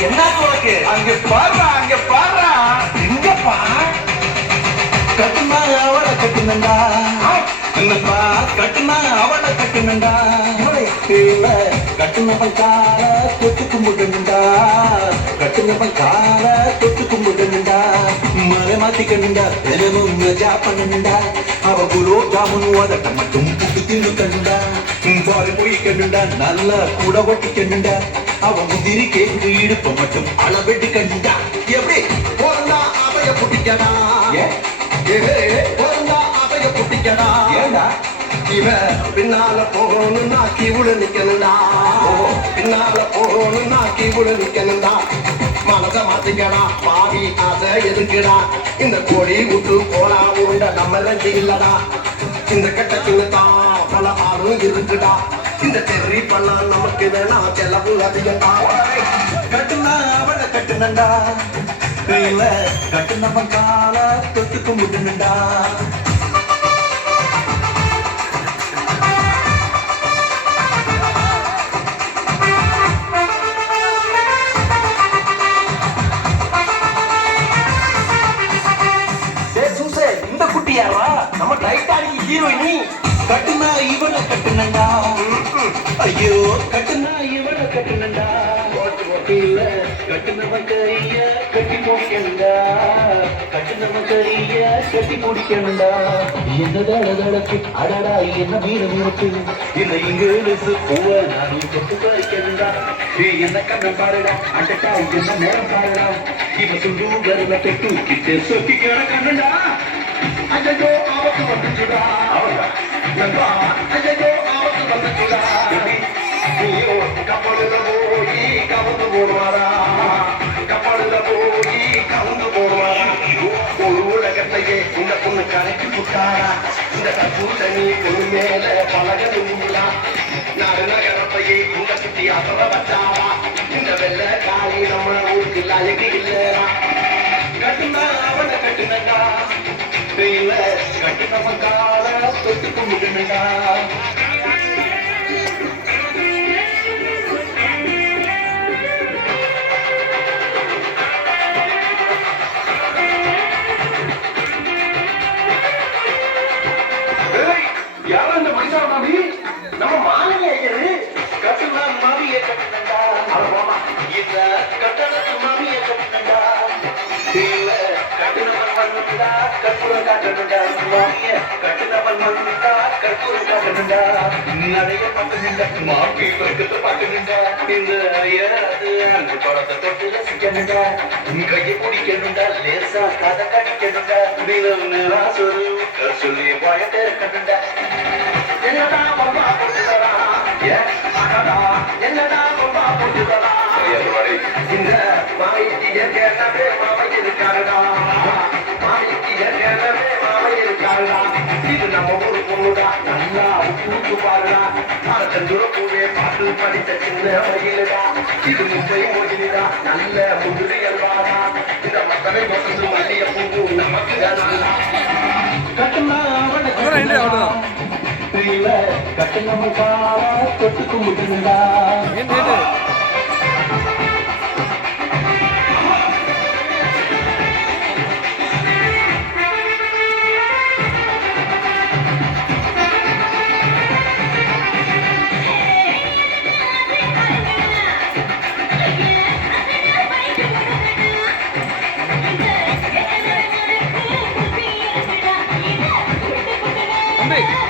என்ன உனக்கு? அங்க பாடுறா அங்க பாடுறா எங்கப்பா கட்டுனா அவளை கட்டுனண்டா என்னப்பா கட்டுனா அவளை கட்டுனண்டா கட்டுனவன் கால தொட்டு கும்பிட்டுண்டா கட்டுனவன் கால தொட்டு கும்பிட்டுண்டா மலை மாத்திக்கணுண்டா தினமும் மஜா பண்ணுண்டா அவ குலோ ஜாமுன் உதட்ட மட்டும் புட்டு தின்னு கண்டுண்டா சாரி போய் கண்டுண்டா நல்லா கூட ஒட்டிக்கணுண்டா அவ முதிரி கேக்கு இடுப்ப மட்டும் அளவெட்டு கண்டுண்டா எப்படி? போறா அவைய புட்டிக்கடா போறா அவைய புட்டிக்கடா ஏண்டா? இவன் பின்னால போகணும் நான் கீவுல நிக்கணும்டா பின்னால போகணும் நான் கீவுல நிக்கணும்டா மனச மாத்திக்கடா பாவி ஆசை எதுக்குடா. இந்த கோழி விட்டு போனா உருண்ட நம்ம இல்லடா. இந்த கட்டத்துல தான் பல ஆளும் இருக்குடா இந்த தெரி பண்ணா நமக்கு வேணா செலவு அதிகம்டா. கட்டுனா அவளை கட்டுனண்டா. இல்ல கட்டுனவன் கால தொட்டு கும்பிட்டுனுண்டா நம்ம டைட்டானிக் ஹீரோயின் இவனை கட்டுனண்டா? ஐயோ கட்டுனா இவனை கட்டுனண்டா? இல்ல கட்டுனவன் கைய கட்டி முடிக்கணுண்டா கட்டுனவன் கைய கட்டி முடிக்கணுண்டா என்ன தட தடக்கு அடடா என்ன மீறு மீறுக்கு? இந்த இங்கிலீஷ் பூவ நான் தொட்டு பறிக்கணுண்டா என்ன கண்ணம் பாருடா அடட்டா என்ன நேரம் பாருடா. இவன் சுண்டு கருமத்தை தூக்கிட்டு சொக்கி கிடக்கணுண்டா ஐயோ ஆபத்து வந்துச்சுடா. அவன்டா இந்த பொண்ணு கரைக்கு புட்டாரா இந்த கற்பூசணி பொண்ணு மேல பழக நூலா நாடு நகரத்தையே இந்த குட்டி அசர வச்சாரா இந்த வெள்ள காலி நம்ம ஊருக்கு லாயக்கு இல்லரா கட்டுனா அவனை கட்டுனடா இல்ல கட்டுனவன் கால தொட்டு கும்பிட்டுனடா கையை பிடிக்கணுண்டா லேசா கதை கடிக்கணுண்டா நீளம் நேராசொரு சொல்லி பயத்தை இருக்கணுண்டா என்னடா மாமா போட்டுதரா ஏன் அடடா என்னடா மாமா போட்டுதரா இந்த மாமிக்கு ஏற்கனவே உப்பு பாருடா பாரத்தந்தூர பூவே பாட்டு படித்த சின்ன வயலுடா. இது மும்பை மொழிடா நல்ல முதிரி அல்வாடா. இந்த மக்களை வசந்து மல்லிய பூ நமக்கு கட்டுனா கட்டுனா. இல்ல கட்டுனவன் கால தொட்டு கும்பிட்டுண்டா 备。